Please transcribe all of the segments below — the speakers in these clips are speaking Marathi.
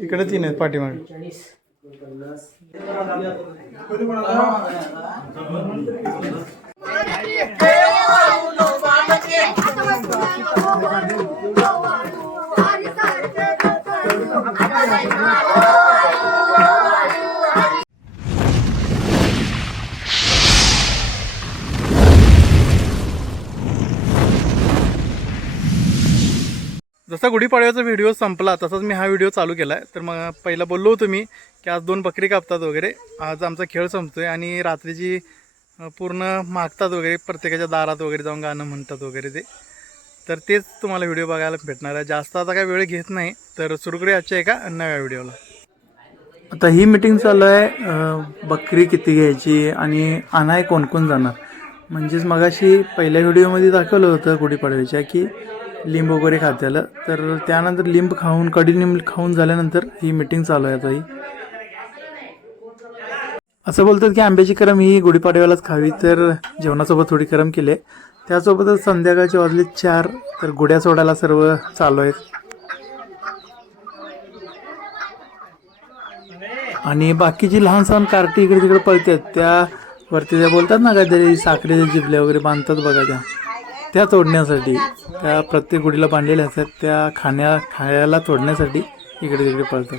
इकडे तीन आहेत पाठीमागे जसा गुढीपाडव्याचा व्हिडिओ संपला. तसाच मी हा व्हिडिओ चालू केला आहे तर मग पहिला बोललो होतो मी की आज दोन बकरी कापतात वगैरे. आज आमचा खेळ संपतो आहे आणि रात्रीची पूर्ण मागतात वगैरे प्रत्येकाच्या दारात वगैरे जाऊन गाणं म्हणतात वगैरे ते. तर तेच तुम्हाला व्हिडिओ बघायला भेटणार आहे. जास्त आता काय वेळ घेत नाही तर सुरू करूया आजच्या एका नव्या व्हिडिओला आता ही मिटिंग चालू आहे. बकरी किती घ्यायची आणि आणाय कोण कोण जाणार? म्हणजेच मगाशी पहिल्या व्हिडिओमध्ये दाखवलं होतं गुढीपाडव्याच्या की लिंब वगैरे खात्याला तर त्यानंतर लिंब खाऊन कडीलिंब खाऊन झाल्यानंतर ही मिटिंग चालू आहे आता ही. असं बोलतात की आंब्याची करम ही गुढीपाडव्यालाच खावी. तर जेवणासोबत थोडी करम केली आहे. त्यासोबतच संध्याकाळचे वाजले चार तर गुड्या सोडायला सर्व चालू आहेत. आणि बाकीची लहान सहान कार्टी इकडे तिकडे पळतात त्या वरती त्या बोलतात ना काहीतरी साखरेच्या जिबल्या वगैरे बांधतात बघा त्या. त्या तोडण्यासाठी त्या प्रत्येक गुढीला बांधलेल्या असतात त्या खाण्या खाण्याला तोडण्यासाठी इकडे तिकडे पळतात.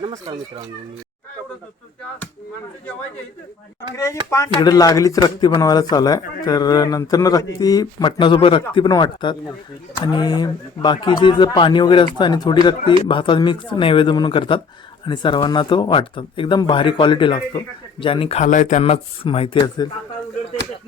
नमस्कार मित्रांनो. मी इकडे लागलीच रक्ती बनवायला चालू आहे. तर नंतर रक्ती मटणासोबत रक्ती पण वाटतात. आणि बाकीचे जर पाणी वगैरे असतं आणि थोडी रक्ती भातात मिक्स नैवेद्य म्हणून करतात आणि सर्वांना तो वाटतात. एकदम भारी क्वालिटी लागतो ज्यांनी खालाय त्यांनाच माहिती असेल.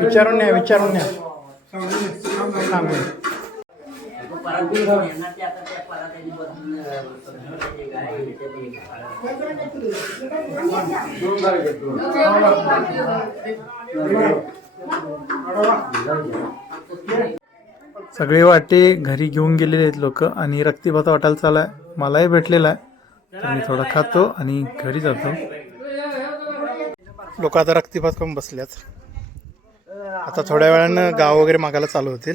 विचारून न्या विचारून न्या. सांगू सगळे वाटे घरी घेऊन गेलेले आहेत लोक आणि रक्तीभात वाटायला चालाय मलाही भेटलेला आहे. तर मी थोडा खातो आणि घरी जातो. लोक आता रक्तीपात करून बसल्यात. आता थोड्या वेळानं गाव वगैरे मागायला चालू होतील.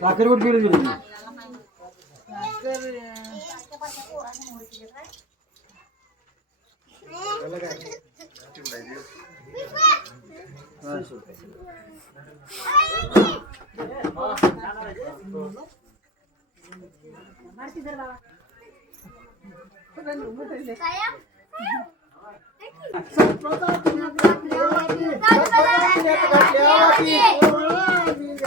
साखरवट गेली પ્રતાપ પ્રતાપ લેવાતી પ્રતાપ લેવાતી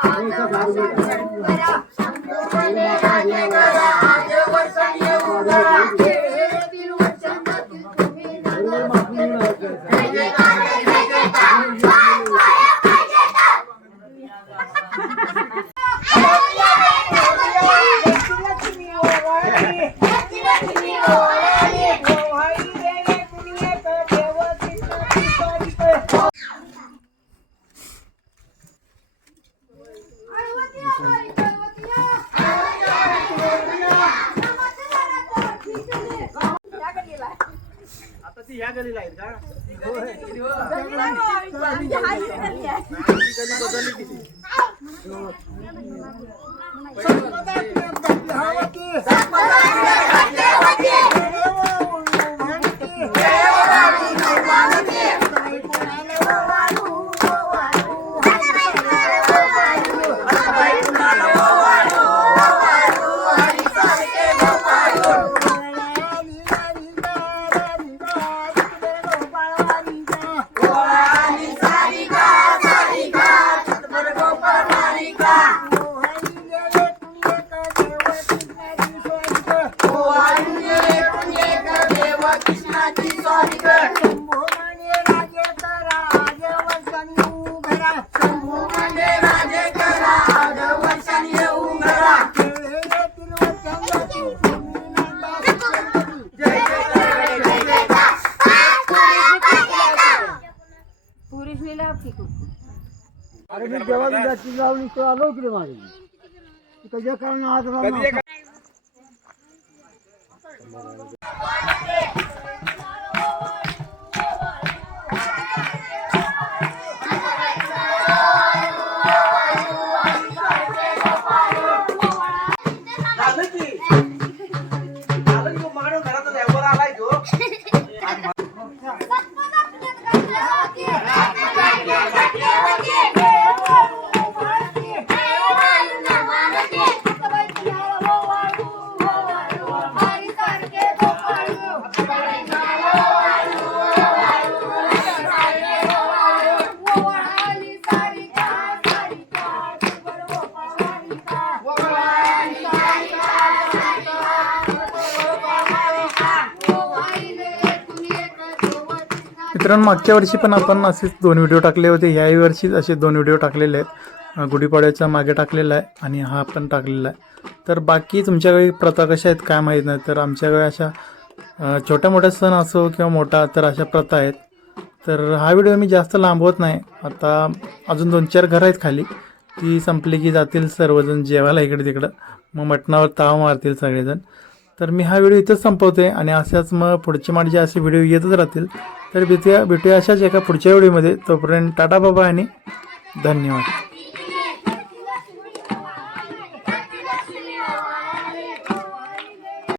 Thank you. पुरुष लिहिला फिकू अरे मी देवाला जाती जाऊन इथं आलो इकडे माझे त्याच्या कारण आज मित्रांनो मागच्या वर्षी पण आपण असेच दोन व्हिडिओ टाकले होते. ह्याही वर्षीच असे दोन व्हिडिओ टाकलेले आहेत. गुढीपाड्याच्या मागे टाकलेला आहे आणि हा पण टाकलेला आहे. तर बाकी तुमच्याकडे प्रथा कशा आहेत काय माहीत नाही. तर आमच्याकडे अशा छोट्या मोठ्या सण असो किंवा मोठा तर अशा प्रथा आहेत. तर हा व्हिडिओ मी जास्त लांबवत नाही. आता अजून दोन चार घरं आहेत खाली. ती संपली की जातील सर्वजण जेवायला इकडे तिकडं. मग मटणावर ताव मारतील सगळेजण. तर मी हा व्हिडिओ इथंच संपवते आणि अशाच मग पुढचे माझे असे व्हिडिओ येतच राहतील. तर भेटूया भेटूया अशाच एका पुढच्या वेळीमध्ये तोपर्यंत टाटा बाबा आणि धन्यवाद.